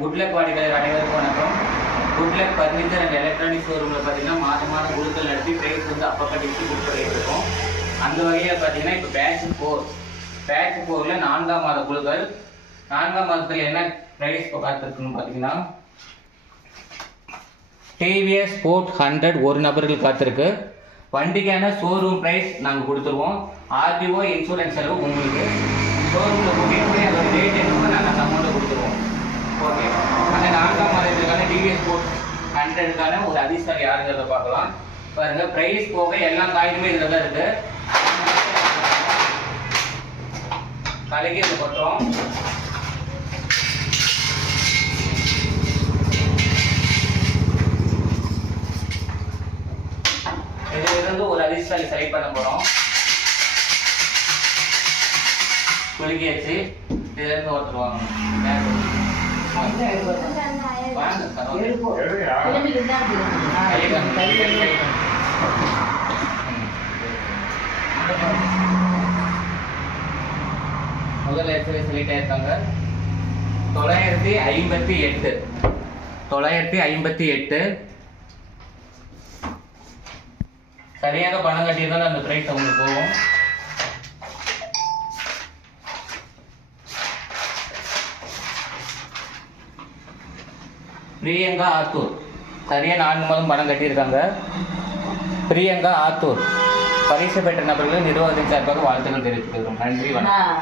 Good luck வாடிக்கையாளர் அனைவருக்கும் வணக்கம். குட்லக் பர்னிச்சர் அண்ட் எலக்ட்ரானிக் ஷோரூமில் பார்த்தீங்கன்னா மாதமான குழுக்கள் நடத்தி ப்ரைஸ் வந்து அப்பப்போ டிஸ்ட்ரிபியூட் கொடுத்துட்டு இருக்கோம். அந்த வகையில் பார்த்தீங்கன்னா இப்போ பேட்ச் 4ல் 4ஆம் மாத குழுக்கள் 4ஆம் மாதத்தில் என்ன ப்ரைஸ் இப்போ காத்திருக்குன்னு பார்த்தீங்கன்னா டிவிஎஸ் ஸ்போர்ட் 100 ஒரு நபர்கள் காத்திருக்கு. வண்டிக்கான ஷோரூம் ப்ரைஸ் நாங்கள் கொடுத்துருவோம். ஆர்டிஓ இன்சூரன்ஸ் செலவு உங்களுக்கு ஷோரூமில் கூட்டிகிட்டு போய் அதோட ரேட் என்னமோ நாங்கள் அந்த அமௌண்ட்டை கொடுத்துருவோம். ஓகே, அந்த 4ஆம் மாதத்துக்கான டிவிஎஸ் ஸ்போர்ட் 100க்கான ஒரு அதிர்ஷ்டம் யாருங்கிறத பார்க்கலாம். பாருங்கள், ப்ரைஸ் போக எல்லா காயினுமே இதில் தான் இருக்குது. கலைக்கு இது கொட்டுறோம். இதிலிருந்து ஒரு அதிர்ஷ்டம் செலக்ட் பண்ண போகிறோம். குலுக்கியாச்சு. இதிலிருந்து ஒருத்தர் வாங்க. முதல் எக்ஸசைஸ் செலக்ட் ஆயிருக்காங்க. 958 சரியாக பணம் கட்டியிருந்தாலும் அந்த பிரைஸ் அவங்களுக்கு போகும். பிரியங்கா ஆத்தூர் சரியாக 4 மாதம் பணம் கட்டியிருக்காங்க. பிரியங்கா ஆத்தூர் பரிசு பெற்ற நபர்கள் நிர்வாகத்தின் சார்பாக வாழ்த்துக்கள் தெரிவித்துக்கிறோம். நன்றி, வணக்கம்.